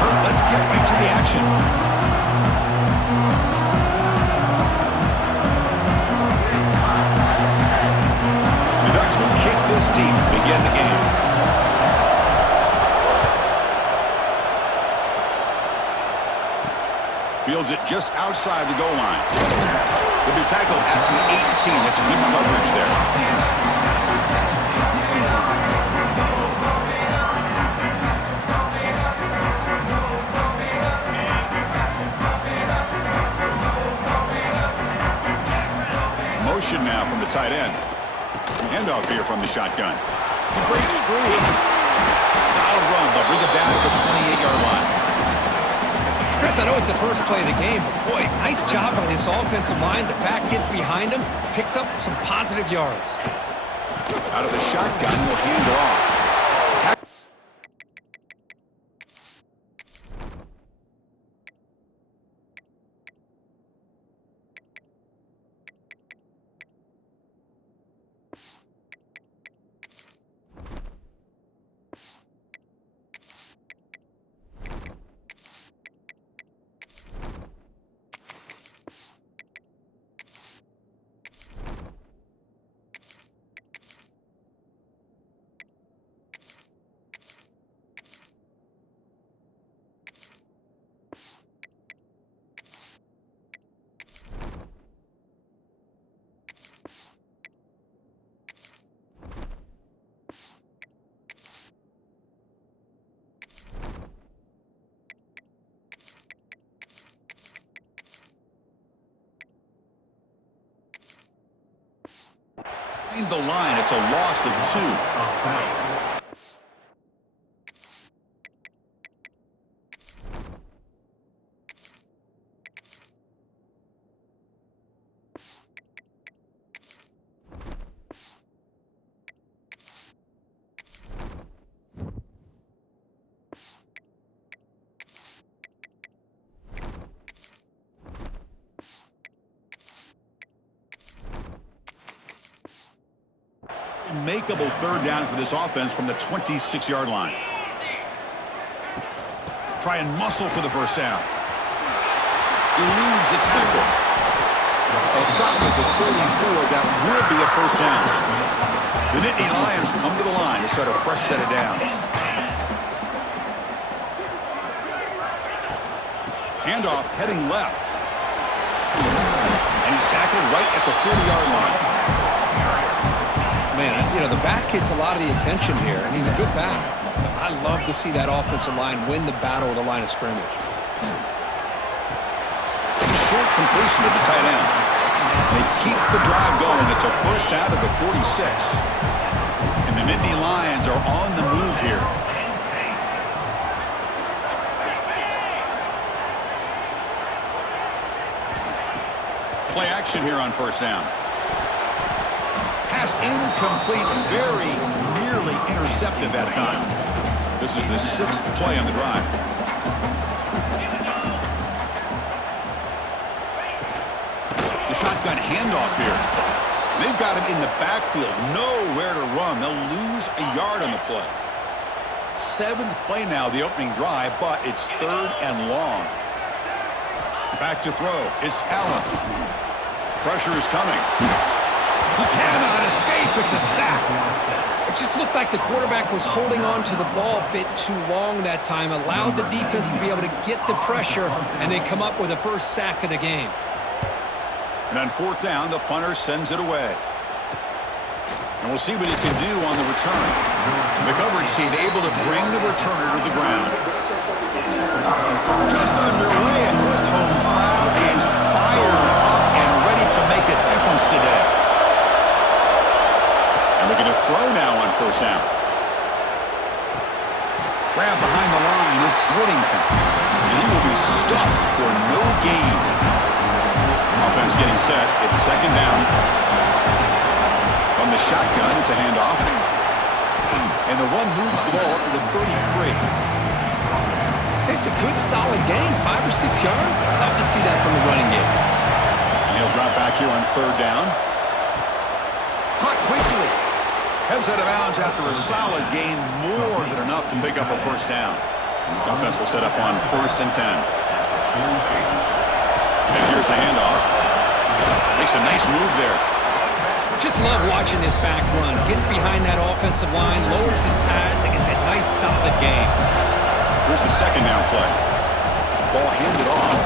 Kurt, let's get right to the action. The Ducks will kick this deep to begin the game. Fields it just outside the goal line. He'll be tackled at the 18. That's good coverage there. Motion now from the tight end. Handoff here from the shotgun. He breaks free. Solid run. They'll bring it down to the 28-yard line. Chris, I know it's the first play of the game, but boy, nice job by this offensive line. The back gets behind him, picks up some positive yards. Out of the shotgun, he'll hand it off. The line, it's a loss of 2. Makeable third down for this offense from the 26-yard line. Try and muscle for the first down. Eludes a tackle. They'll stop at the 34. That will be a first down. The Nittany Lions come to the line to start a fresh set of downs. Handoff heading left. And he's tackled right at the 40-yard line. Man, you know, the back gets a lot of the attention here, and he's a good back. But I love to see that offensive line win the battle at the line of scrimmage. Short completion to the tight end. They keep the drive going. It's a first down to the 46. And the Nittany Lions are on the move here. Play action here on first down. Pass incomplete, very nearly intercepted that time. This is the 6th play on the drive. The shotgun handoff here. They've got him in the backfield, nowhere to run. They'll lose a yard on the play. 7th play now, the opening drive, but it's 3rd and long. Back to throw. It's Allen. Pressure is coming. He cannot escape. It's a sack. It just looked like the quarterback was holding on to the ball a bit too long that time, allowed the defense to be able to get the pressure, and they come up with a first sack of the game. And on 4th down, the punter sends it away. And we'll see what he can do on the return. The coverage team able to bring the returner to the ground. Just underway, and this home crowd is fired up and ready to make a difference today. And looking to throw now on first down. Grab behind the line, it's Whittington. And he will be stuffed for no gain. Offense getting set, it's 2nd down. From the shotgun, it's a handoff. And the run moves the ball up to the 33. It's a good, solid game, 5 or 6 yards. Love to see that from the running game. And he'll drop back here on 3rd down. Caught quickly. Heads out of bounds after a solid gain, more than enough to pick up a first down. Offense will set up on 1st and 10. And here's the handoff. Makes a nice move there. Just love watching this back run. Gets behind that offensive line, lowers his pads, and gets a nice solid gain. Here's the 2nd down play. Ball handed off.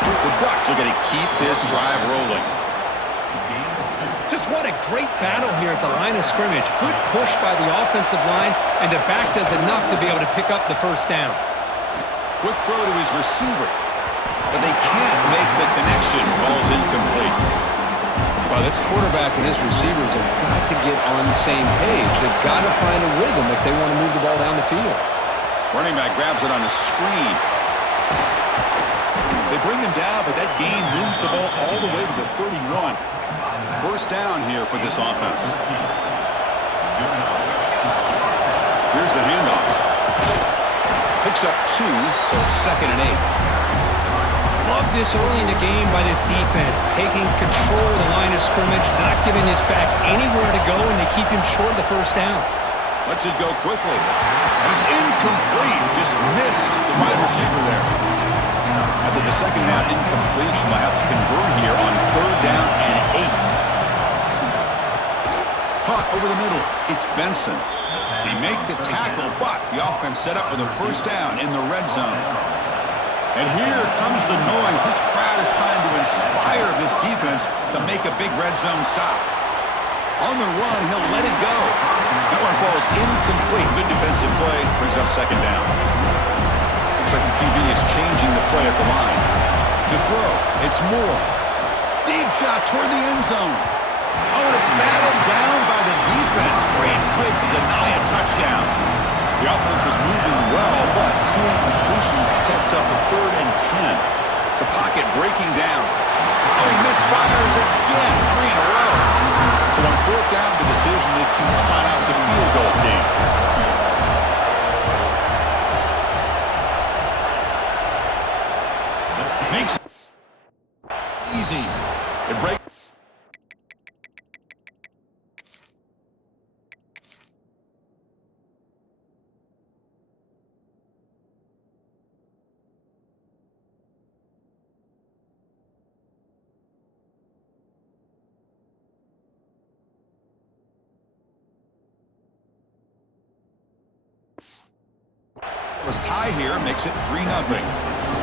The Ducks are going to keep this drive rolling. Just what a great battle here at the line of scrimmage. Good push by the offensive line, and the back does enough to be able to pick up the 1st down. Quick throw to his receiver, but they can't make the connection. Ball's incomplete. Well, this quarterback and his receivers have got to get on the same page. They've got to find a rhythm if they want to move the ball down the field. Running back grabs it on the screen. They bring him down, but that gain moves the ball all the way to the 31. 1st down here for this offense. Here's the handoff. Picks up 2, so it's 2nd and 8. Love this early in the game by this defense, taking control of the line of scrimmage, not giving this back anywhere to go, and they keep him short of the 1st down. Lets it go quickly. And it's incomplete. Just missed the wide receiver there. After the 2nd down incompletion, they'll have to convert here on 3rd down and 8. Caught over the middle. It's Benson. They make the tackle, but the offense set up with a 1st down in the red zone. And here comes the noise. This crowd is trying to inspire this defense to make a big red zone stop. On the run, he'll let it go. That one falls incomplete. Good defensive play. Brings up 2nd down. Looks like the QB is changing the play at the line. To throw, it's Moore. Deep shot toward the end zone. Oh, and it's battled down by the defense. Great play to deny a touchdown. The offense was moving well, but 2 incompletions sets up a 3rd and 10. The pocket breaking down. Oh, he misfires again. 3 in a row. So on 4th down, the decision is to try out the field goal team. Makes it easy. It breaks. Was tie here, makes it 3-0.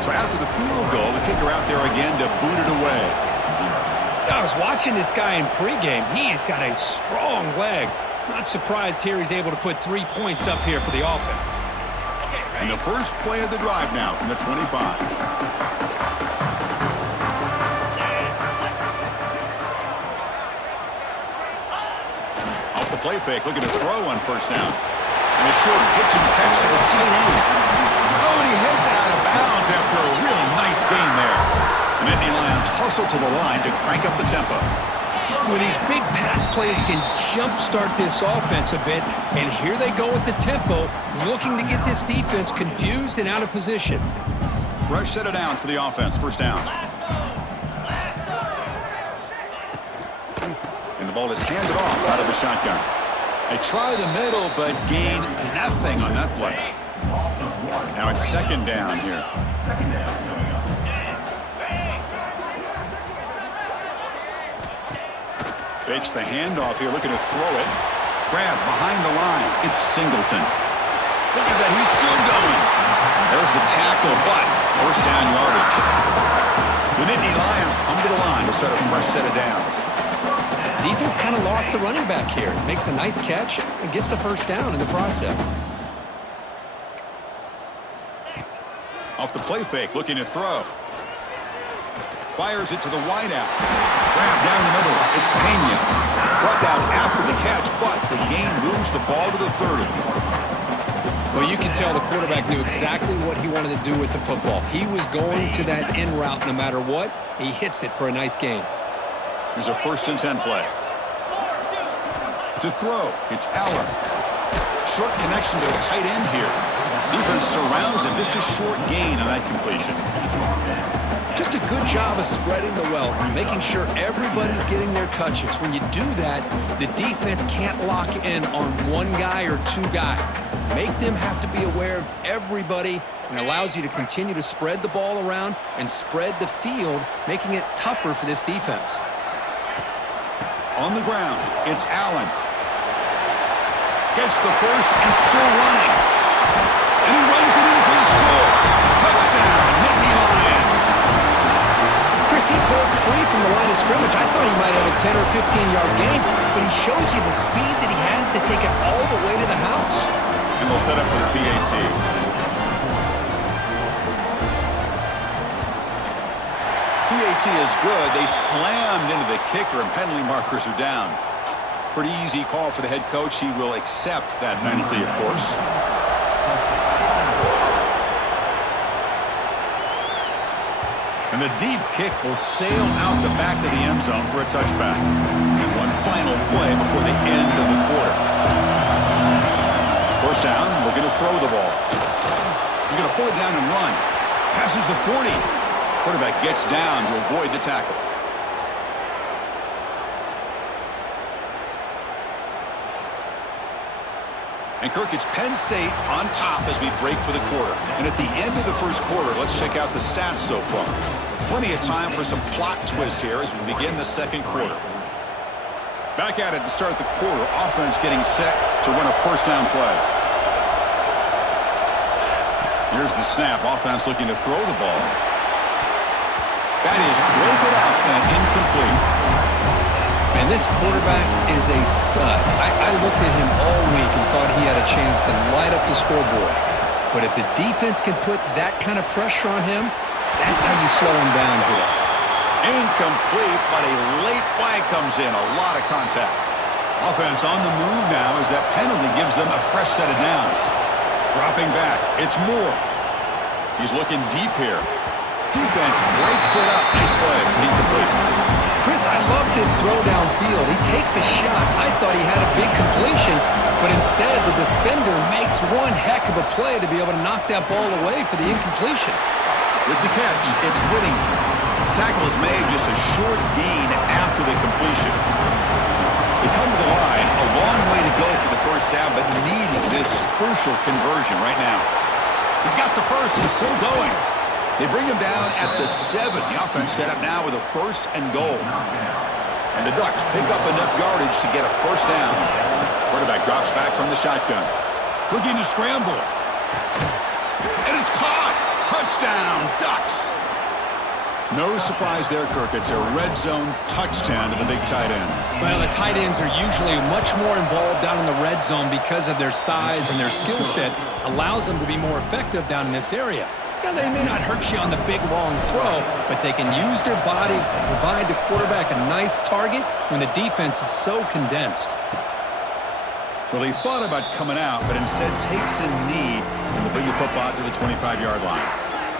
So after the field goal, the kicker out there again to boot it away. I was watching this guy in pregame. He has got a strong leg. Not surprised here he's able to put 3 points up here for the offense. And the first play of the drive now from the 25. Off the play fake, looking to throw on 1st down. And a short pitch and catch to the tight end. Oh, and he heads out of bounds after a really nice gain there. The Nittany Lions hustle to the line to crank up the tempo. Well, these big pass plays can jumpstart this offense a bit, and here they go with the tempo, looking to get this defense confused and out of position. Fresh set of downs for the offense. 1st down. And the ball is handed off out of the shotgun. They try the middle, but gain nothing on that play. Now it's 2nd down here. Fakes the handoff here, looking to throw it. Grab behind the line. It's Singleton. Look at that, he's still going. There's the tackle, but 1st down yardage. The Nittany Lions come to the line to start a fresh set of downs. Defense kind of lost the running back here. Makes a nice catch and gets the 1st down in the process. Off the play fake, looking to throw. Fires it to the wideout. Grab down the middle. It's Pena. Brought down after the catch, but the gain moves the ball to the 30. Well, you can tell the quarterback knew exactly what he wanted to do with the football. He was going to that in route no matter what. He hits it for a nice gain. Here's a 1st and 10 play. To throw, it's Aller. Short connection to the tight end here. Defense surrounds him. Just a short gain on that completion. Just a good job of spreading the wealth, making sure everybody's getting their touches. When you do that, the defense can't lock in on one guy or two guys. Make them have to be aware of everybody, and allows you to continue to spread the ball around and spread the field, making it tougher for this defense. On the ground, it's Allen. Gets the first and still running. And he runs it in for the score. Touchdown, Nittany Lions. Chris, he broke free from the line of scrimmage. I thought he might have a 10 or 15-yard gain, but he shows you the speed that he has to take it all the way to the house. And they'll set up for the PAT. PAT is good. They slammed into the kicker, and penalty markers are down. Pretty easy call for the head coach. He will accept that penalty, of course. And the deep kick will sail out the back of the end zone for a touchback. And one final play before the end of the quarter. First down, looking to throw the ball. He's going to pull it down and run. Passes the 40. Quarterback gets down to avoid the tackle. And Kirk, it's Penn State on top as we break for the quarter. And at the end of the first quarter, let's check out the stats so far. Plenty of time for some plot twists here as we begin the second quarter. Back at it to start the quarter. Offense getting set to run a first down play. Here's the snap. Offense looking to throw the ball. That is broken up and incomplete. And this quarterback is a stud. I looked at him all week and thought he had a chance to light up the scoreboard. But if the defense can put that kind of pressure on him, that's how you slow him down today. Incomplete, but a late flag comes in. A lot of contact. Offense on the move now as that penalty gives them a fresh set of downs. Dropping back. It's Moore. He's looking deep here. Defense breaks it up. Nice play. Incomplete. Chris, I love this throw downfield. He takes a shot. I thought he had a big completion, but instead the defender makes one heck of a play to be able to knock that ball away for the incompletion. With the catch, it's Whittington. Tackle is made just a short gain after the completion. They come to the line, a long way to go for the first down, but needing this crucial conversion right now. He's got the first and still going. They bring him down at the 7. The offense set up now with a first and goal. And the Ducks pick up enough yardage to get a first down. Quarterback drops back from the shotgun. Looking to scramble. And it's caught. Touchdown, Ducks. No surprise there, Kirk. It's a red zone touchdown to the big tight end. Well, the tight ends are usually much more involved down in the red zone because of their size and their skill set. Allows them to be more effective down in this area. Yeah, they may not hurt you on the big, long throw, but they can use their bodies to provide the quarterback a nice target when the defense is so condensed. Well, he thought about coming out, but instead takes a knee and the bring the football to the 25-yard line.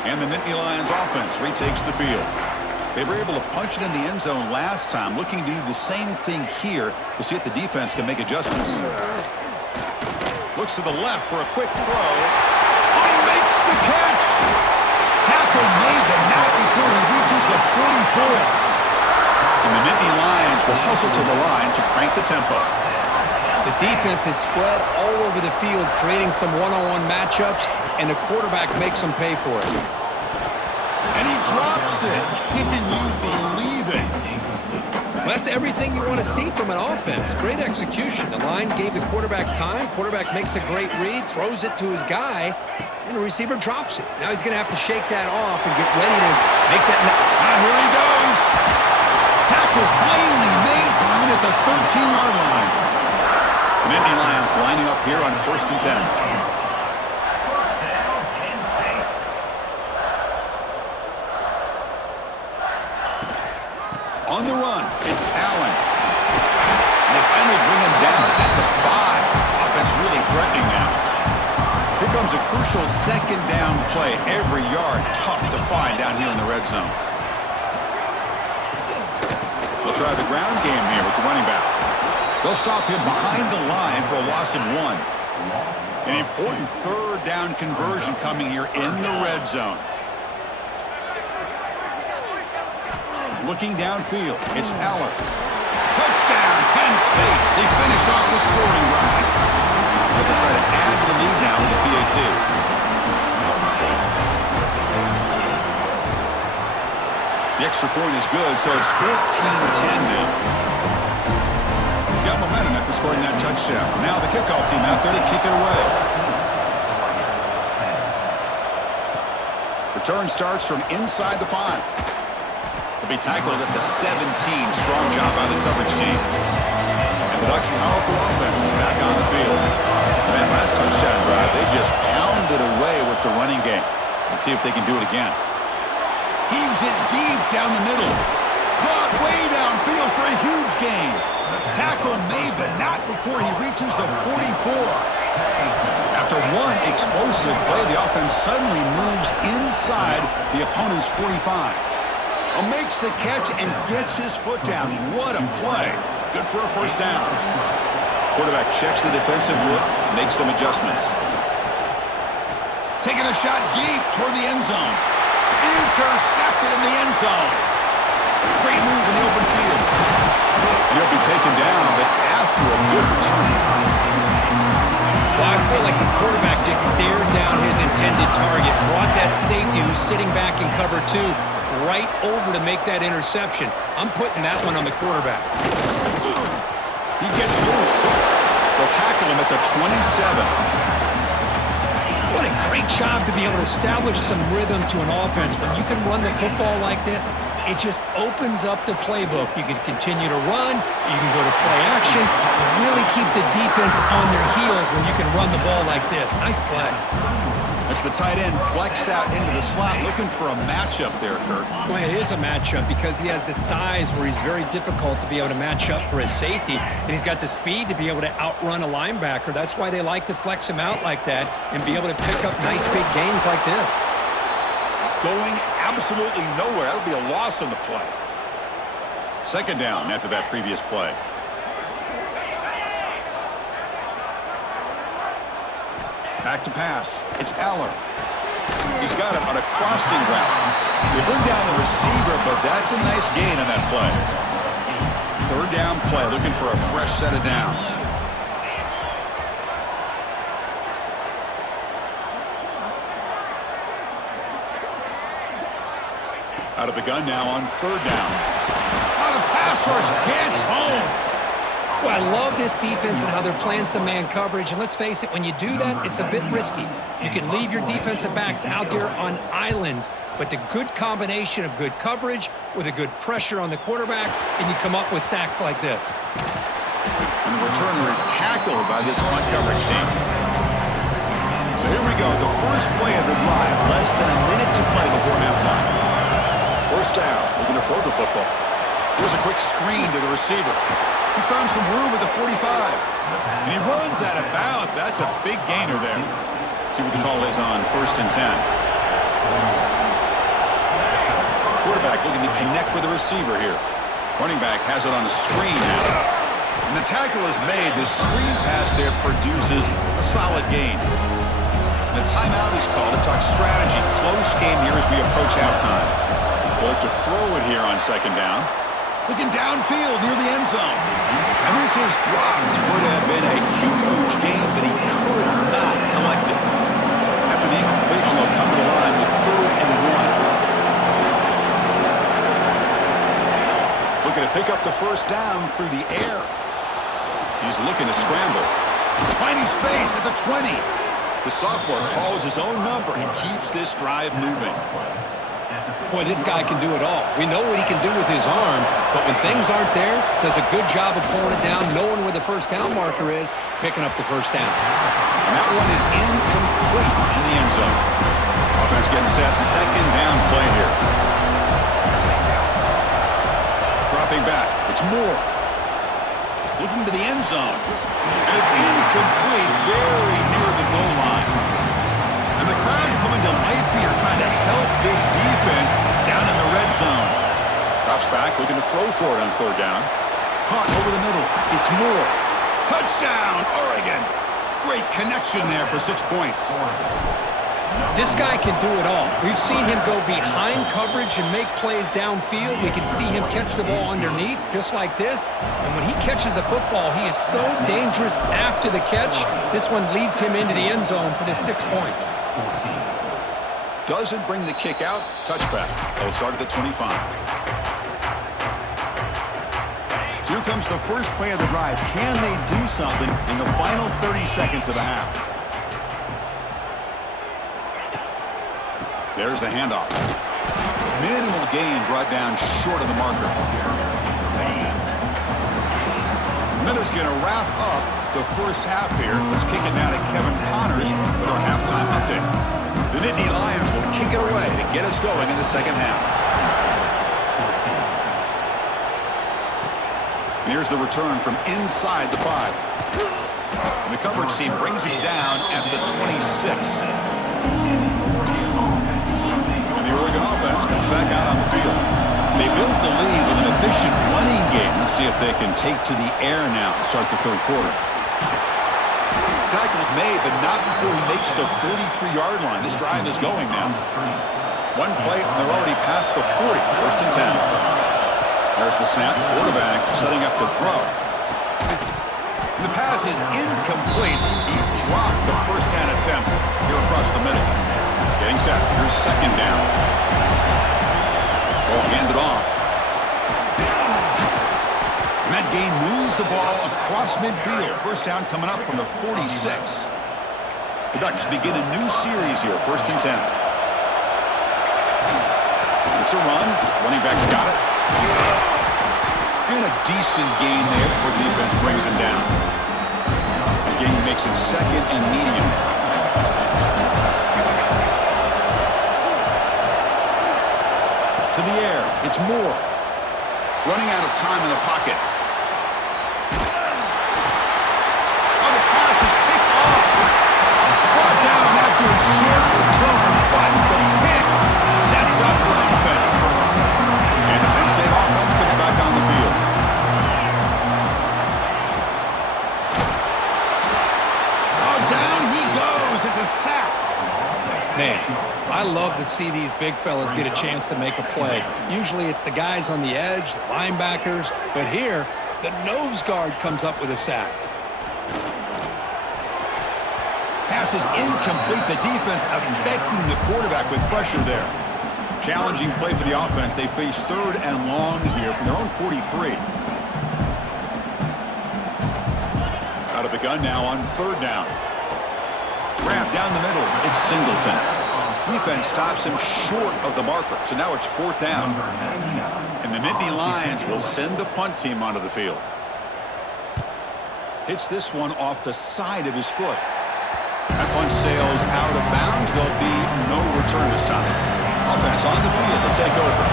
And the Nittany Lions offense retakes the field. They were able to punch it in the end zone last time, looking to do the same thing here to see if the defense can make adjustments. Looks to the left for a quick throw. Oh, he makes the catch! Tackle made, but not before he reaches the 44. And the Nittany Lions will hustle to the line to crank the tempo. The defense is spread all over the field, creating some one-on-one matchups, and the quarterback makes them pay for it. And he drops it. Can you believe it? Well, that's everything you want to see from an offense. Great execution. The line gave the quarterback time. Quarterback makes a great read, throws it to his guy, and the receiver drops it. Now he's going to have to shake that off and get ready to make that. Here he goes. Tackle finally made down at the 13-yard line. The Nittany Lions lining up here on 1st and 10. On the run, it's Allen. And they finally bring him down at the 5. Offense really threatening now. Here comes a crucial second down play. Every yard tough to find down here in the red zone. They'll try the ground game here with the running back. They'll stop him behind the line for a loss of 1. An important third down conversion coming here in the red zone. Looking downfield, it's Aller. Touchdown, Penn State. They finish off the scoring drive. They'll try to add to the lead now with the PAT. The extra point is good, so it's 14-10 now. Got momentum after scoring that touchdown. Now the kickoff team out there to kick it away. Return starts from inside the 5. They'll be tackled at the 17. Strong job by the coverage team. And the Ducks' powerful offense is back on the field. Man, last touchdown drive, they just pounded away with the running game. Let's see if they can do it again. Heaves it deep down the middle. Caught way downfield for a huge gain. Tackle made, but not before he reaches the 44. After one explosive play, the offense suddenly moves inside the opponent's 45. Makes the catch and gets his foot down. What a play. Good for a first down. Quarterback checks the defensive look, makes some adjustments. Taking a shot deep toward the end zone. Intercepted in the end zone. Great move in the open field. And he'll be taken down, but after a good return. Well, I feel like the quarterback just stared down his intended target, brought that safety who's sitting back in cover 2 right over to make that interception. I'm putting that one on the quarterback. He gets loose. They'll tackle him at the 27. What a great job to be able to establish some rhythm to an offense. When you can run the football like this, it just opens up the playbook. You can continue to run, you can go to play action, and really keep the defense on their heels when you can run the ball like this. Nice play. That's the tight end flex out into the slot, looking for a matchup there, Kurt. Well, it is a matchup because he has the size where he's very difficult to be able to match up for his safety, and he's got the speed to be able to outrun a linebacker. That's why they like to flex him out like that and be able to pick up nice big gains like this. Going absolutely nowhere. That would be a loss on the play. Second down after that previous play. Back to pass. It's Aller. He's got it on a crossing route. They bring down the receiver, but that's a nice gain on that play. Third down play, looking for a fresh set of downs. Out of the gun now on third down. Oh, the pass rush gets home. Well, I love this defense and how they're playing some man coverage. And let's face it, when you do that, it's a bit risky. You can leave your defensive backs out there on islands, but the good combination of good coverage with a good pressure on the quarterback, and you come up with sacks like this. And the returner is tackled by this punt coverage team. So here we go, the first play of the drive, less than a minute to play before halftime. First down, we're going to throw the football. Here's a quick screen to the receiver. He's found some room at the 45. And he runs out of bounds. That's a big gainer there. See what the call is on 1st and 10. Quarterback looking to connect with the receiver here. Running back has it on a screen now. And the tackle is made. The screen pass there produces a solid gain. And a timeout is called to talk strategy. Close game here as we approach halftime. They'll look to throw it here on second down. Looking downfield near the end zone. And this is dropped. Would have been a huge gain, but he could not collect it. After the incompletion, they'll come to the line with 3rd and 1. Looking to pick up the first down through the air. He's looking to scramble. Finding space at the 20. The sophomore calls his own number and keeps this drive moving. Boy, this guy can do it all. We know what he can do with his arm, but when things aren't there, does a good job of pulling it down, knowing where the first down marker is, picking up the first down. And that one is incomplete in the end zone. Offense getting set, second down play here. Dropping back, it's Moore. Looking to the end zone. And it's incomplete, very near the goal line. And the crowd coming to life here, trying to help this defense down in the red zone. Drops back, looking to throw for it on third down. Caught over the middle. It's Moore. Touchdown, Oregon. Great connection there for 6 points. This guy can do it all. We've seen him go behind coverage and make plays downfield. We can see him catch the ball underneath, just like this. And when he catches a football, he is so dangerous after the catch. This one leads him into the end zone for the 6 points. Doesn't bring the kick out. Touchback. They'll start at the 25. So here comes the first play of the drive. Can they do something in the final 30 seconds of the half? There's the handoff. Minimal gain brought down short of the marker. Miller's going to wrap up the first half here. Let's kick it now to Kevin Connors with our halftime update. The Nittany Lions will kick it away to get us going in the second half. And here's the return from inside the 5. And the coverage team brings him down at the 26. The Oregon offense comes back out on the field. They built the lead with an efficient running game. Let's see if they can take to the air now to start the third quarter. Tackle's made, but not before he makes the 43-yard line. This drive is going now. One play, and they're already past the 40. First and 10. There's the snap. Quarterback setting up to throw. The pass is incomplete. He dropped the first down attempt here across the middle. Getting set. Here's second down. Ball handed off. And that gain moves the ball across midfield. First down coming up from the 46. The Ducks begin a new series here. First and 10. It's a run. Running back's got it. And a decent gain there before the defense brings him down. The gain makes it second and medium. To the air. It's Moore. Running out of time in the pocket. Oh, the pass is picked off. Brought down after a short return, but the pick sets up his offense. And the Penn State offense comes back on the field. Oh, down he goes. It's a sack. Man, I love to see these big fellas get a chance to make a play. Usually it's the guys on the edge, the linebackers, but here, the nose guard comes up with a sack. Pass is incomplete. The defense affecting the quarterback with pressure there. Challenging play for the offense. They face third and long here from their own 43. Out of the gun now on third down. Grab down the middle. It's Singleton. Defense stops him short of the marker. So now it's fourth down. And the Nittany Lions will send the punt team onto the field. Hits this one off the side of his foot. That punt sails out of bounds. There'll be no return this time. Offense on the field to take over.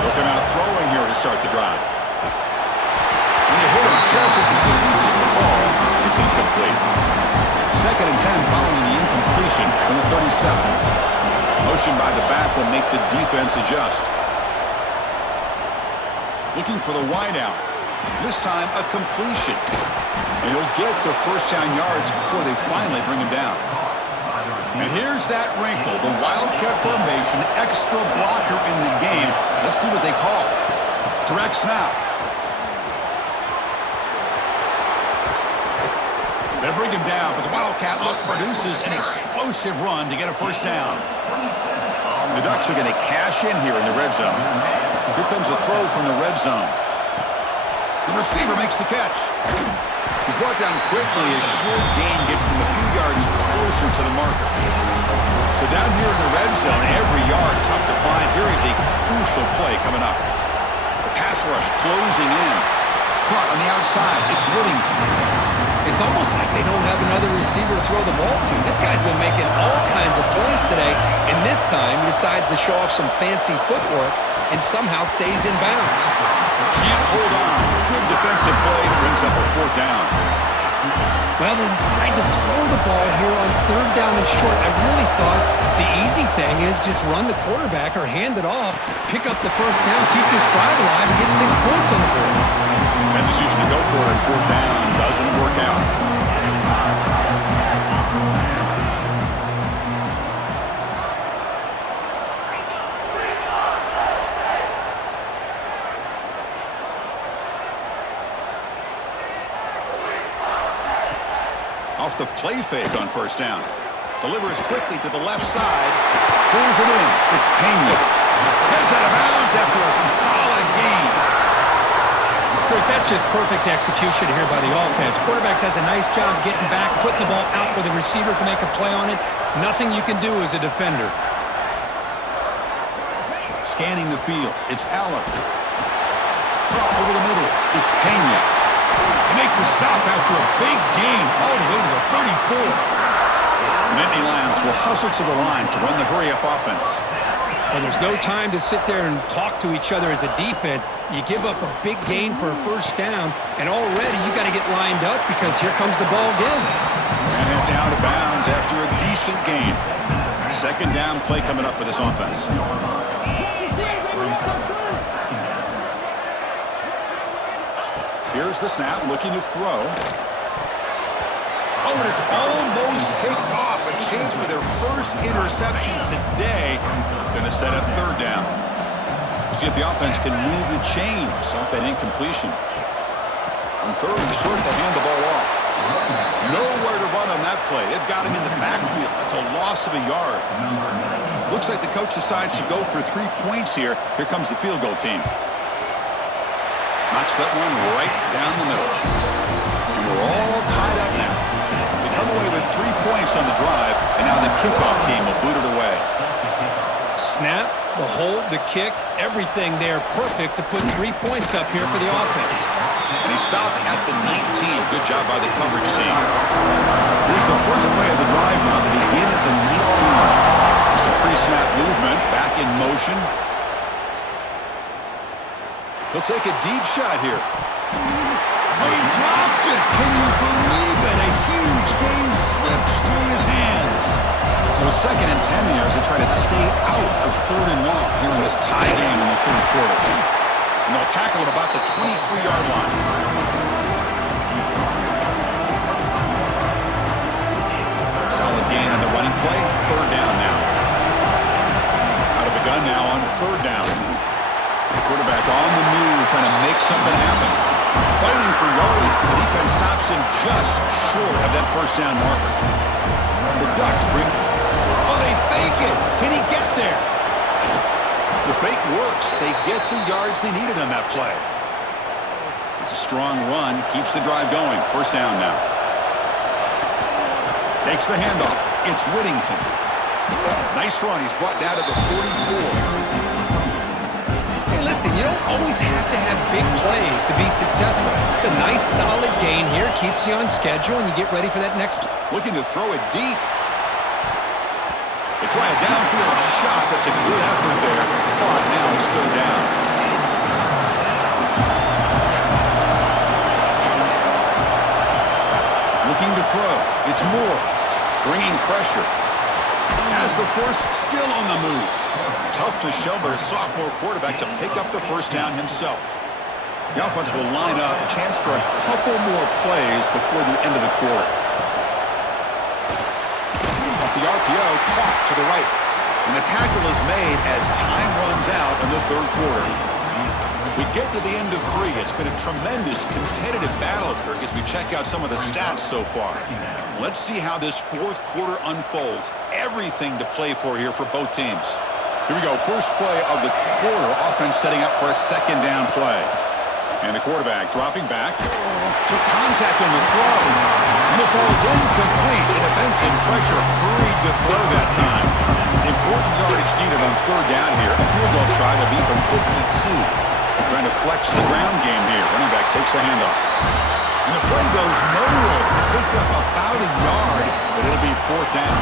They'll come out throwing here to start the drive. And they hit him just as he releases the ball. It's incomplete. Second and 10 following the incompletion from the 37. Motion by the back will make the defense adjust. Looking for the wideout. This time a completion. And he'll get the first down yards before they finally bring him down. And here's that wrinkle. The Wildcat formation, extra blocker in the game. Let's see what they call. Direct snap. They bring him down, but the Wildcat look produces an explosive run to get a first down. The Ducks are going to cash in here in the red zone. Here comes a throw from the red zone. The receiver makes the catch. He's brought down quickly. A short gain gets them a few yards closer to the marker. So down here in the red zone, every yard tough to find. Here is a crucial play coming up. The pass rush closing in. Caught on the outside. It's Whittington. It's almost like they don't have another receiver to throw the ball to. This guy's been making all kinds of plays today, and this time he decides to show off some fancy footwork and somehow stays in bounds. Can't hold on. Good defensive play brings up a fourth down. Well, they decide to throw the ball here on third down and short. I really thought the easy thing is just run the quarterback or hand it off, pick up the first down, keep this drive alive, and get 6 points on the board. That decision to go for it on fourth down doesn't work out. off the play fake on first down. Delivers quickly to the left side. Pulls it in. It's Pena. Heads out of bounds after a solid gain. Chris, that's just perfect execution here by the offense. Quarterback does a nice job getting back, putting the ball out where the receiver can make a play on it. Nothing you can do as a defender. Scanning the field. It's Aller. Over the middle. It's Pena. They make the stop after a big gain all the way to the 34. The Nittany Lions will hustle to the line to run the hurry-up offense. Well, there's no time to sit there and talk to each other as a defense. You give up a big gain for a first down, and already you got to get lined up because here comes the ball again. And it's out of bounds after a decent gain. Second down play coming up for this offense. Here's the snap, looking to throw. Oh, and it's almost picked off. A chance for their first interception today. Going to set up third down. See if the offense can move the chains off that incompletion. On third and short to hand the ball off. Nowhere to run on that play. They've got him in the backfield. That's a loss of a yard. Looks like the coach decides to go for 3 points here. Here comes the field goal team. Knocks that one right down the middle. And we're all tied up now. They come away with 3 points on the drive, and now the kickoff team will boot it away. Snap, the hold, the kick, everything there perfect to put 3 points up here for the offense. And he stopped at the 19. Good job by the coverage team. Here's the first play of the drive now. They begin at the 19. Some pre-snap movement, back in motion. He'll take a deep shot here. Oh, he dropped it. Can you believe it? A huge gain slips through his hands. So second and 10 here as they try to stay out of third and long here in this tie game in the third quarter. And they'll tackle at about the 23-yard line. Solid gain on the running play. Third down now. Out of the gun now on third down. Quarterback on the move, trying to make something happen. Fighting for yardage, but the defense stops him just short of that first down marker. The Ducks bring... Oh, they fake it! Can he get there? The fake works. They get the yards they needed on that play. It's a strong run, keeps the drive going. First down now. Takes the handoff. It's Whittington. Nice run. He's brought down to the 44. Listen, you don't always have to have big plays to be successful. It's a nice, solid gain here. Keeps you on schedule, and you get ready for that next. Looking to throw it deep. They try a downfield shot. That's a good effort there. But now it's still down. Looking to throw. It's Moore. Bringing pressure. Has the first still on the move. Tough to show, but a sophomore quarterback to pick up the first down himself. The offense will line up, chance for a couple more plays before the end of the quarter. Off the RPO, caught to the right. And the tackle is made as time runs out in the third quarter. We get to the end of 3. It's been a tremendous competitive battle, Kirk, as we check out some of the stats so far. Let's see how this fourth quarter unfolds. Everything to play for here for both teams. Here we go, first play of the quarter. Offense setting up for a second down play. And the quarterback dropping back. Took contact on the throw. And it falls incomplete. The defensive pressure hurried the throw that time. Important yardage needed on third down here. A field goal try to be from 52. They're trying to flex the ground game here. Running back takes the handoff. And the play goes nowhere. Picked up about a yard, but it'll be fourth down.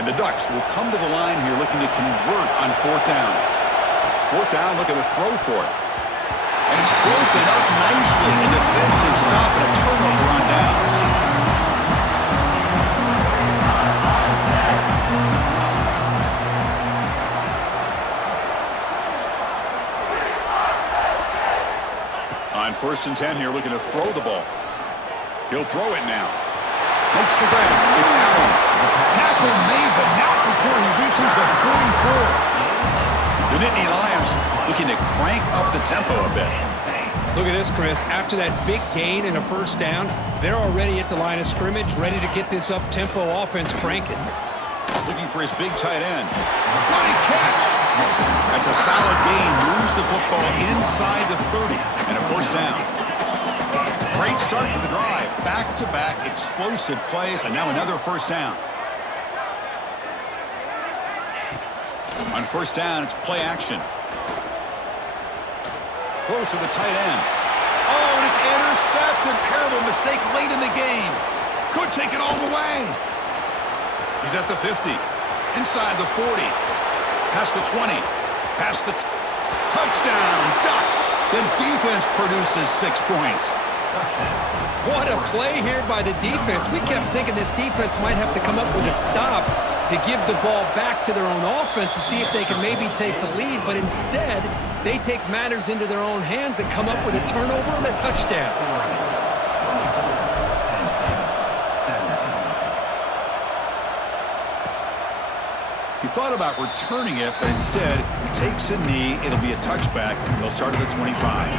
And the Ducks will come to the line here looking to convert on fourth down. Fourth down, look at the throw for it. And it's broken up nicely. A defensive stop and a turnover on downs. On first First and 10 here, looking to throw the ball. He'll throw it now. Makes the grab. It's Allen. Tackle made, but not before he reaches the 44. The Nittany Lions looking to crank up the tempo a bit. Look at this, Chris. After that big gain and a first down, they're already at the line of scrimmage, ready to get this up-tempo offense cranking. Looking for his big tight end. Running catch. That's a solid gain. Moves the football inside the 30 and a first down. Great start for the drive. Back-to-back explosive plays and now another first down. On first down, it's play action. Close to the tight end. Oh, and it's intercepted. Terrible mistake late in the game. Could take it all the way. He's at the 50. Inside the 40. Past the 20. Past the touchdown. Ducks. The defense produces 6 points. What a play here by the defense. We kept thinking this defense might have to come up with a stop to give the ball back to their own offense to see if they can maybe take the lead, but instead they take matters into their own hands and come up with a turnover and a touchdown. He thought about returning it, but instead takes a knee. It'll be a touchback. They'll start at the 25.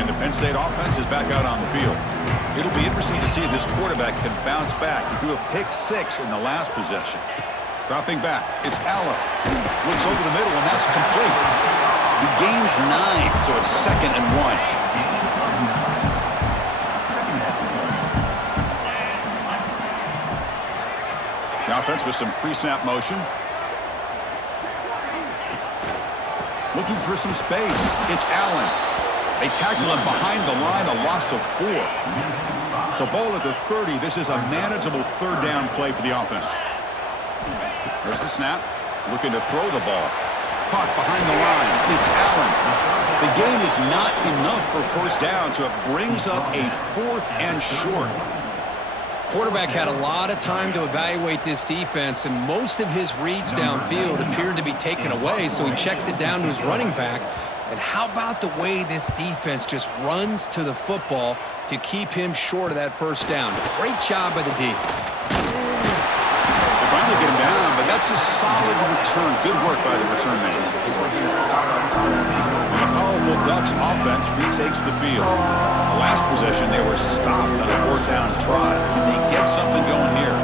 And the Penn State offense is back out on the field. It'll be interesting to see if this quarterback can bounce back. He threw a pick-6 in the last possession. Dropping back, it's Allen. Looks over the middle, and that's complete. He gains 9, so it's 2nd and 1. The offense with some pre-snap motion. Looking for some space. It's Allen. They tackle him behind the line, a loss of 4. So ball at the 30. This is a manageable third down play for the offense. There's the snap. Looking to throw the ball. Caught behind the line. It's Allen. The gain is not enough for first down, so it brings up a 4th and short. Quarterback had a lot of time to evaluate this defense, and most of his reads downfield appeared to be taken away, so he checks it down to his running back. And how about the way this defense just runs to the football to keep him short of that first down? Great job by the D. They finally get him down, but that's a solid return. Good work by the return man. And the powerful Ducks offense retakes the field. The last possession, they were stopped on a 4th down try. Can they get something going here?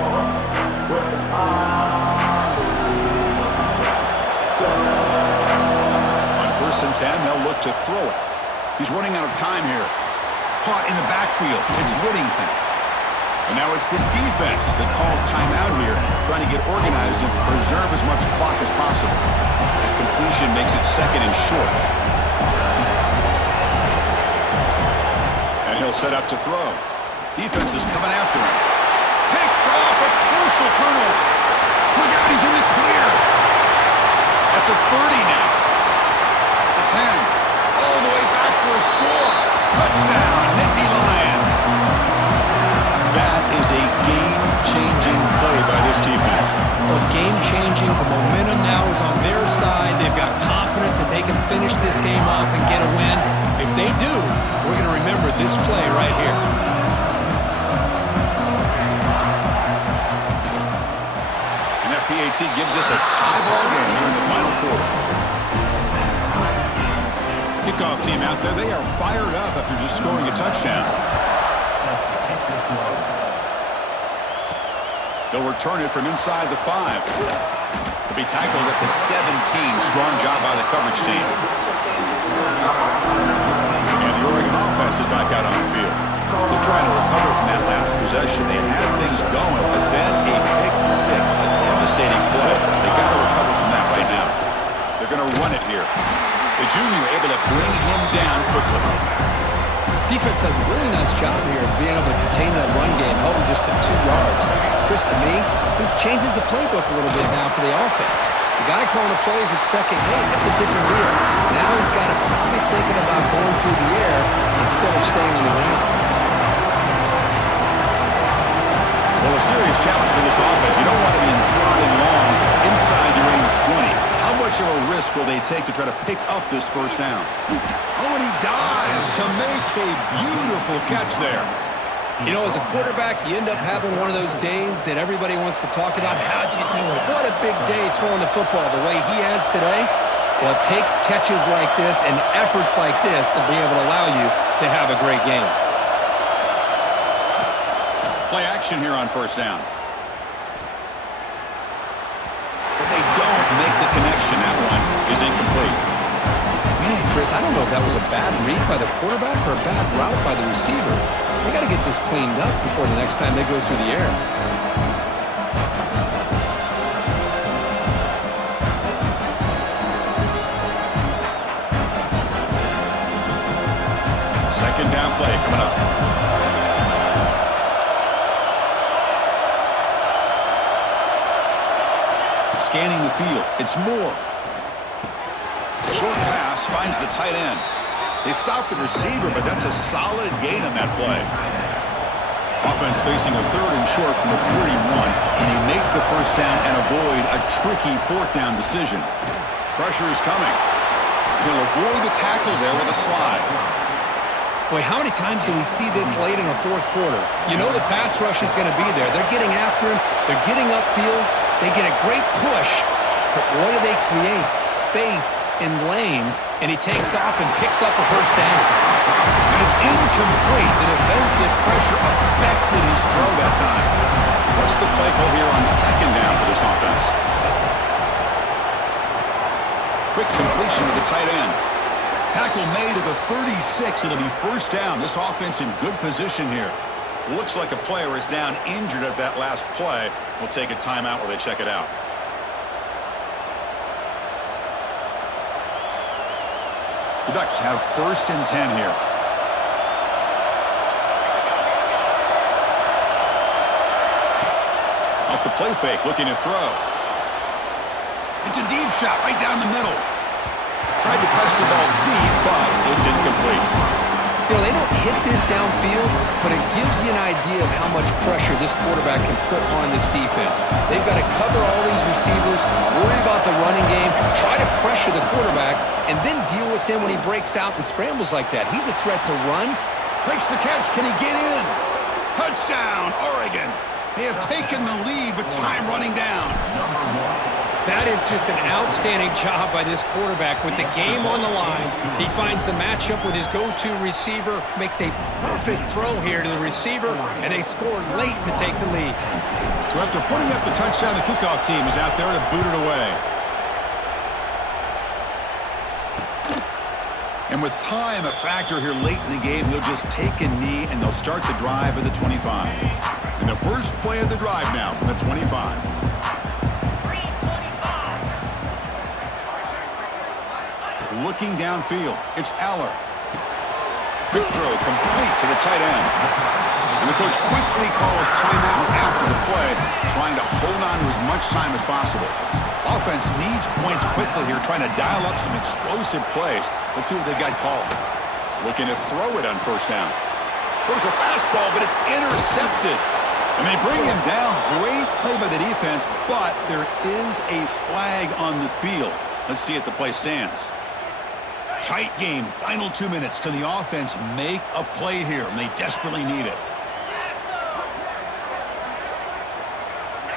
On 1st and 10, they'll look to throw it. He's running out of time here. Caught in the backfield. It's Whittington. And now it's the defense that calls timeout here, trying to get organized and preserve as much clock as possible. That completion makes it 2nd and short. And he'll set up to throw. Defense is coming after him. Picked off, a crucial turnover. Look out, he's in the clear. At the 30 now. At the 10. All the way back for a score. Touchdown, Nittany Lions. That is a game-changing play by this defense. Well, game-changing. The momentum now is on their side. They've got confidence that they can finish this game off and get a win. If they do, we're going to remember this play right here. And that PAT gives us a tie ball game here in the final quarter. Kickoff team out there, they are fired up after just scoring a touchdown. They'll return it from inside the 5. They'll be tackled at the 17. Strong job by the coverage team. And the Oregon offense is back out on the field. They're trying to recover from that last possession. They had things going, but then a pick-6, a devastating play. They got to recover from that right now. They're going to run it here. The junior able to bring him down quickly. Defense does a really nice job here of being able to contain that run game, held him just to 2 yards. Chris, to me, this changes the playbook a little bit now for the offense. The guy calling the plays at 2nd and 8, that's a different deal. Now he's got to probably thinking about going through the air instead of staying on the ground. Well, a serious challenge for this offense. You don't want to be in 3rd and long inside your own 20. How much much of a risk will they take to try to pick up this first down? Oh, and he dives to make a beautiful catch there. You know, as a quarterback, you end up having one of those days that everybody wants to talk about. How'd you do it? What a big day throwing the football the way he has today. Well, it takes catches like this and efforts like this to be able to allow you to have a great game. Play action here on first down. But they don't make the connection. That one is incomplete. Man, Chris, I don't know if that was a bad read by the quarterback or a bad route by the receiver. They got to get this cleaned up before the next time they go through the air. Second down play coming up. Scanning the field. It's Moore. Short pass finds the tight end. They stop the receiver, but that's a solid gain on that play. Offense facing a third and short from the 41. Can they make the first down and avoid a tricky fourth down decision? Pressure is coming. They'll avoid the tackle there with a slide. Boy, how many times do we see this late in the fourth quarter? You know the pass rush is going to be there. They're getting after him. They're getting upfield. They get a great push. But what do they create? Space in lanes, and he takes off and picks up a first down. And it's incomplete. The defensive pressure affected his throw that time. What's the play call here on second down for this offense? Quick completion to the tight end. Tackle made at the 36. It'll be first down. This offense in good position here. Looks like a player is down injured at that last play. We'll take a timeout while they check it out. The Ducks have first and 10 here. Off the play fake, looking to throw. It's a deep shot right down the middle. Tried to press the ball deep, but it's incomplete. You know, they don't hit this downfield, but it gives you an idea of how much pressure this quarterback can put on this defense. They've got to cover all these receivers, worry about the running game, try to pressure the quarterback, and then deal with him when he breaks out and scrambles like that. He's a threat to run. Makes the catch. Can he get in? Touchdown, Oregon. They have taken the lead, but time running down. That is just an outstanding job by this quarterback with the game on the line. He finds the matchup with his go-to receiver, makes a perfect throw here to the receiver, and they scored late to take the lead. So after putting up the touchdown, the kickoff team is out there to boot it away. And with time a factor here late in the game, they'll just take a knee and they'll start the drive at the 25. And the first play of the drive now from the 25. Looking downfield, it's Aller. Quick throw complete to the tight end. And the coach quickly calls timeout after the play, trying to hold on to as much time as possible. Offense needs points quickly here, trying to dial up some explosive plays. Let's see what they've got called. Looking to throw it on first down. Throws a fastball, but it's intercepted. And they bring him down. Great play by the defense, but there is a flag on the field. Let's see if the play stands. Tight game, final 2 minutes. Can the offense make a play here? And they desperately need it.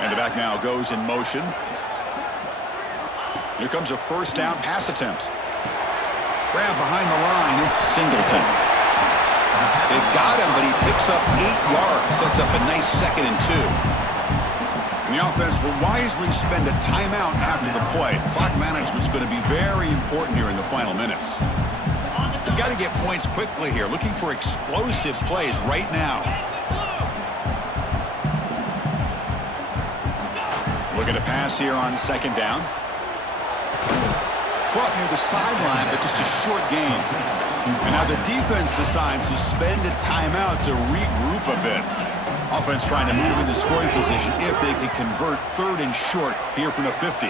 And the back now goes in motion. Here comes a first down pass attempt. Grab behind the line, it's Singleton. They've got him, but he picks up 8 yards. Sets up a nice 2nd and 2. And the offense will wisely spend a timeout after the play. Clock management's going to be very important here in the final minutes. They've got to get points quickly here, looking for explosive plays right now. Looking to pass here on second down. Caught near the sideline, but just a short gain. And now the defense decides to spend a timeout to regroup a bit. Offense trying to move into scoring position if they can convert third and short here from the 50.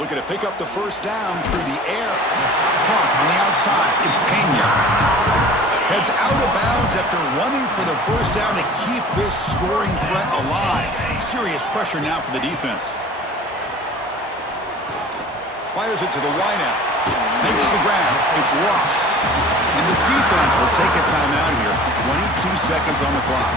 Looking to pick up the first down through the air. Caught on the outside. It's Pena. Heads out of bounds after running for the first down to keep this scoring threat alive. Serious pressure now for the defense. Fires it to the wideout. Makes the grab. It's lost. And the defense will take a timeout here. 22 seconds on the clock.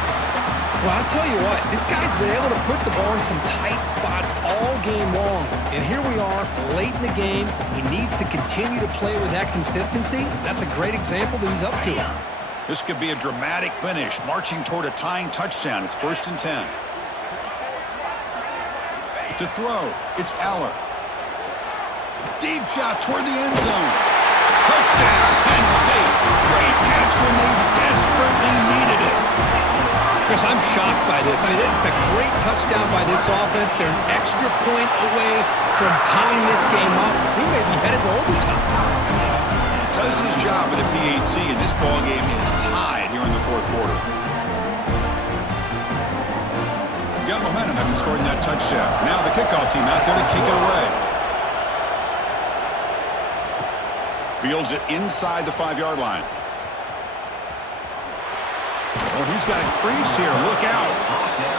Well, I'll tell you what, this guy's been able to put the ball in some tight spots all game long. And here we are, late in the game. He needs to continue to play with that consistency. That's a great example that he's up to. This could be a dramatic finish, marching toward a tying touchdown. It's 1st and 10. To throw, it's Aller. Deep shot toward the end zone. Touchdown, Penn State. Great catch when they desperately needed it. Chris, I'm shocked by this. I mean, it's a great touchdown by this offense. They're an extra point away from tying this game up. We may be headed to overtime. He does his job with a PAT, and this ball game is tied here in the 4th quarter. Got momentum having scored that touchdown. Now the kickoff team out there to kick it away. Fields it inside the 5-yard line. Oh, he's got a crease here. Look out.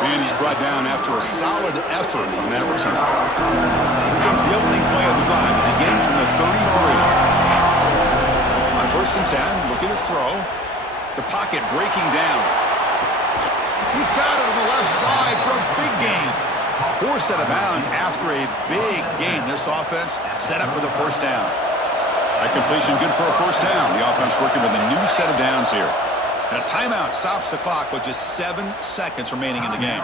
And he's brought down after a solid effort on that return. Here comes the opening play of the drive. It begins from the 33. On 1st and 10, looking to throw. The pocket breaking down. He's got it on the left side for a big gain. Forced out of bounds after a big gain. This offense set up with a 1st down. That completion good for a 1st down. The offense working with a new set of downs here. And a timeout stops the clock with just 7 seconds remaining in the game.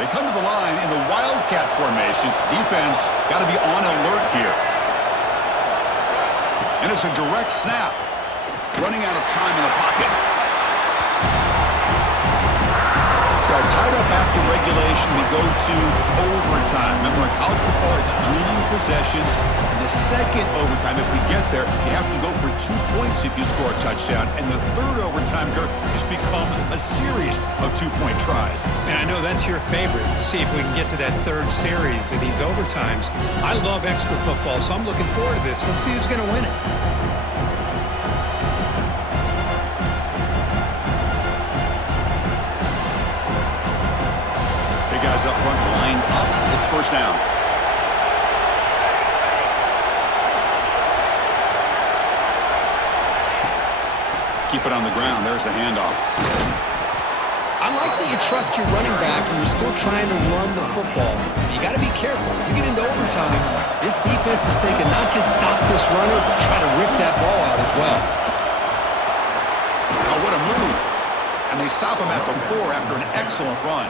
They come to the line in the Wildcat formation. Defense got to be on alert here. And it's a direct snap. Running out of time in the pocket. So tied up after regulation, we go to overtime. Remember, in college football, it's dueling possessions. And the second overtime, if we get there, you have to go for 2 points if you score a touchdown. And the 3rd overtime, Kirk, just becomes a series of 2-point tries. And I know that's your favorite. See if we can get to that 3rd series of these overtimes. I love extra football, so I'm looking forward to this. Let's see who's going to win it. Guys up front lined up. It's 1st down. Keep it on the ground. There's the handoff. I like that you trust your running back and you're still trying to run the football. You got to be careful. You get into overtime, this defense is thinking not just stop this runner, but try to rip that ball out as well. Oh, what a move. And they stop him at the 4 after an excellent run.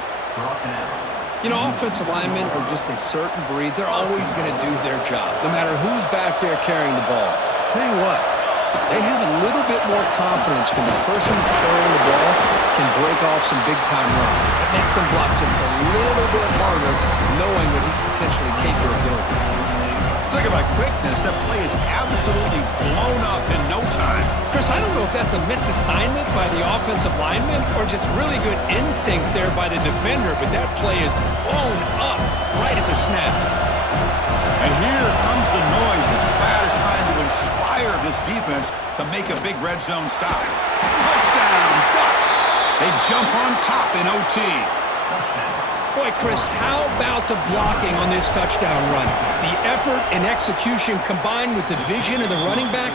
You know, offensive linemen are just a certain breed. They're always going to do their job, no matter who's back there carrying the ball. I'll tell you what, they have a little bit more confidence when the person that's carrying the ball can break off some big-time runs. It makes them block just a little bit harder, knowing what he's potentially capable of doing. Talking about quickness, that play is absolutely blown up in no time. Chris, I don't know if that's a misassignment by the offensive lineman or just really good instincts there by the defender, but that play is blown up right at the snap. And here comes the noise. This crowd is trying to inspire this defense to make a big red zone stop. Touchdown, Ducks! They jump on top in OT. Boy, Chris, how about the blocking on this touchdown run? The effort and execution combined with the vision of the running back,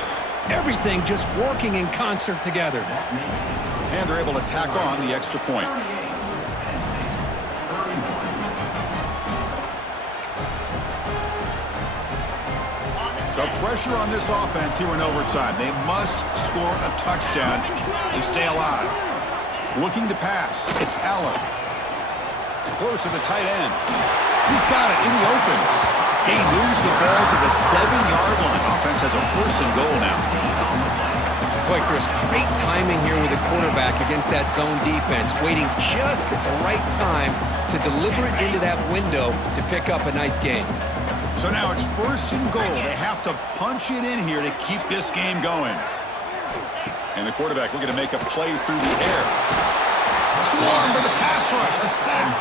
everything just working in concert together. And they're able to tack on the extra point. So pressure on this offense here in overtime. They must score a touchdown to stay alive. Looking to pass. It's Aller. Close to the tight end. He's got it in the open. He moves the ball to the 7-yard line. Offense has a 1st and goal now. Boy, Chris, great timing here with the quarterback against that zone defense, waiting just at the right time to deliver it into that window to pick up a nice gain. So now it's 1st and goal. They have to punch it in here to keep this game going. And the quarterback looking to make a play through the air. Swarm for the pass rush, a sack.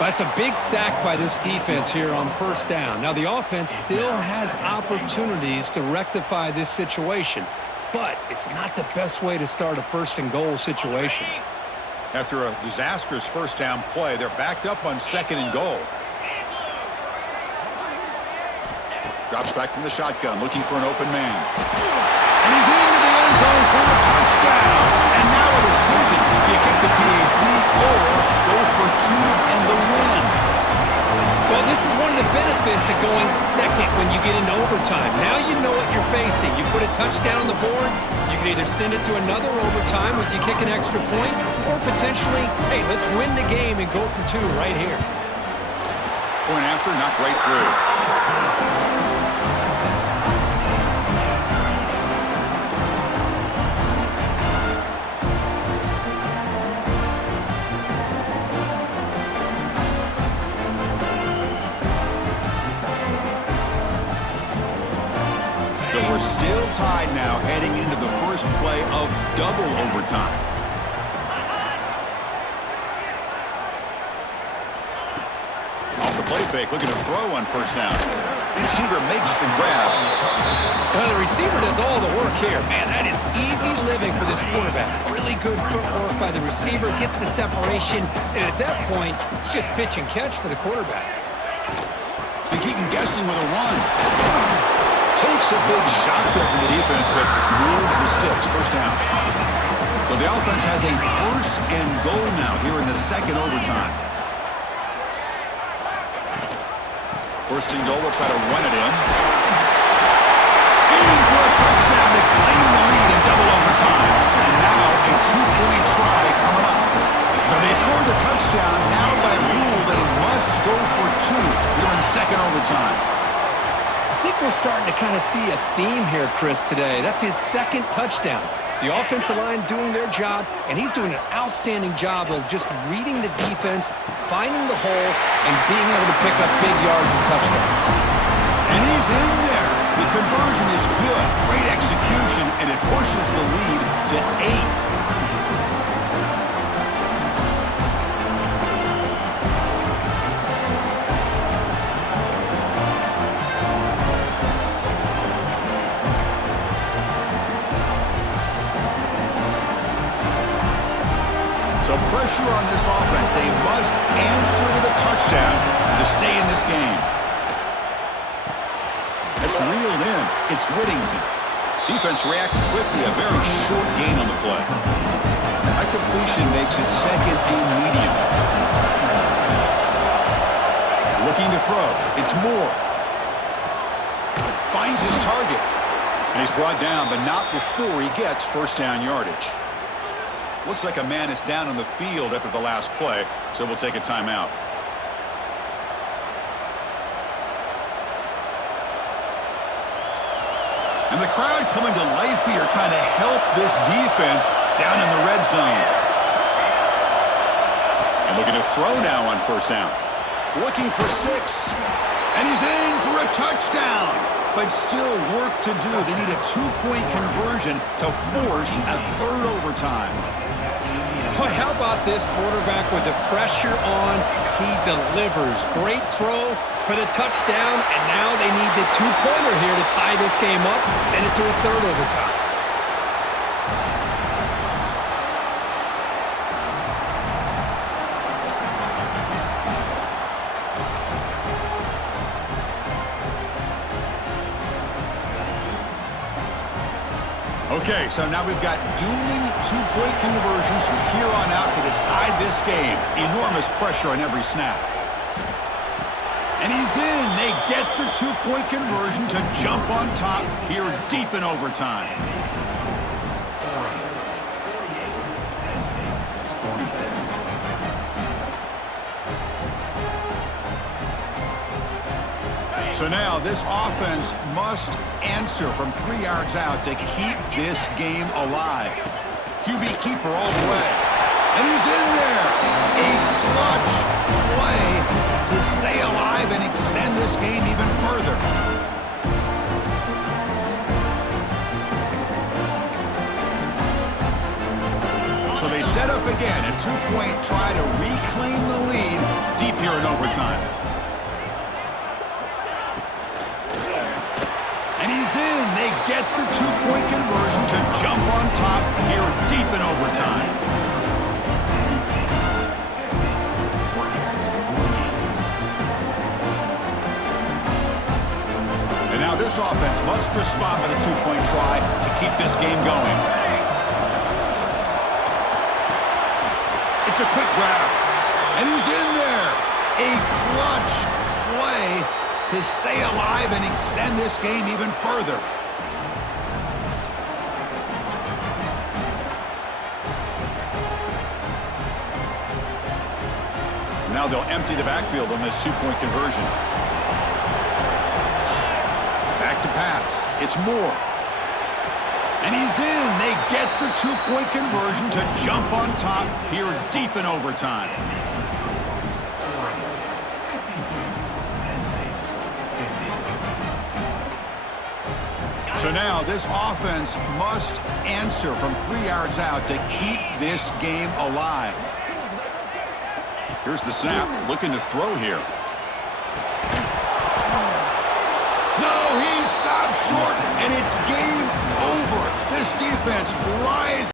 That's a big sack by this defense here on 1st down. Now, the offense still has opportunities to rectify this situation. but it's not the best way to start a first-and-goal situation. After a disastrous first down play, they're backed up on 2nd and goal. Drops back from the shotgun, looking for an open man. And he's into the end zone for a touchdown. And now a decision. You kick the PAT or go for 2 and the win. Well, this is one of the benefits of going second when you get into overtime. Now you know what you're facing. You put a touchdown on the board, you can either send it to another overtime if you kick an extra point, or potentially, hey, let's win the game and go for 2 right here. Point after, knocked right through. So we're still tied now heading into the first play of double overtime. Off the play fake, looking to throw on first down. Receiver makes the grab. Well, the receiver does all the work here. Man, that is easy living for this quarterback. Really good footwork by the receiver, gets the separation, and at that point, it's just pitch and catch for the quarterback. They keep him guessing with a run. Takes a big shot there from the defense, but moves the sticks. First down. So the offense has a 1st and goal now here in the 2nd overtime. 1st and goal, they'll try to run it in. Aiming for a touchdown to claim the lead in double overtime. And now a 2-point try coming up. So they score the touchdown. Now by rule, they must go for 2 here in 2nd overtime. I think we're starting to kind of see a theme here, Chris, today. That's his 2nd touchdown. The offensive line doing their job, and he's doing an outstanding job of just reading the defense, finding the hole, and being able to pick up big yards and touchdowns. And he's in there. The conversion is good. Great execution, and it pushes the lead to 8. So pressure on this offense. They must answer with a touchdown to stay in this game. That's reeled in. It's Whittington. Defense reacts quickly. A very short gain on the play. High completion makes it 2nd and medium. Looking to throw. It's Moore. Finds his target. And he's brought down, but not before he gets first down yardage. Looks like a man is down on the field after the last play, so we'll take a timeout. And the crowd coming to life here, trying to help this defense down in the red zone. And looking to throw now on first down. Looking for 6. And he's in for a touchdown. But still work to do. They need a 2-point conversion to force a 3rd overtime. Boy, how about this quarterback with the pressure on? He delivers. Great throw for the touchdown, and now they need the 2-pointer here to tie this game up and send it to a 3rd overtime. Okay, so now we've got dueling 2-point conversions from here on out to decide this game. Enormous pressure on every snap. And he's in. They get the 2-point conversion to jump on top here deep in overtime. So now this offense must answer from 3 yards out to keep this game alive. QB keeper all the way. And he's in there. A clutch play to stay alive and extend this game even further. So they set up again, a 2-point try to reclaim the lead deep here in overtime. And he's he's in. They get the two-point conversion to jump on top here deep in overtime. And now this offense must respond with a two-point try to keep this game going. It's a quick grab. And he's in there. A clutch play to stay alive and extend this game even further. Now they'll empty the backfield on this two-point conversion. Back to pass. It's Moore. And he's in. They get the two-point conversion to jump on top here deep in overtime. So now this offense must answer from 3 yards out to keep this game alive. Here's the snap, looking to throw here. No, he stopped short, and it's game over. This defense rises.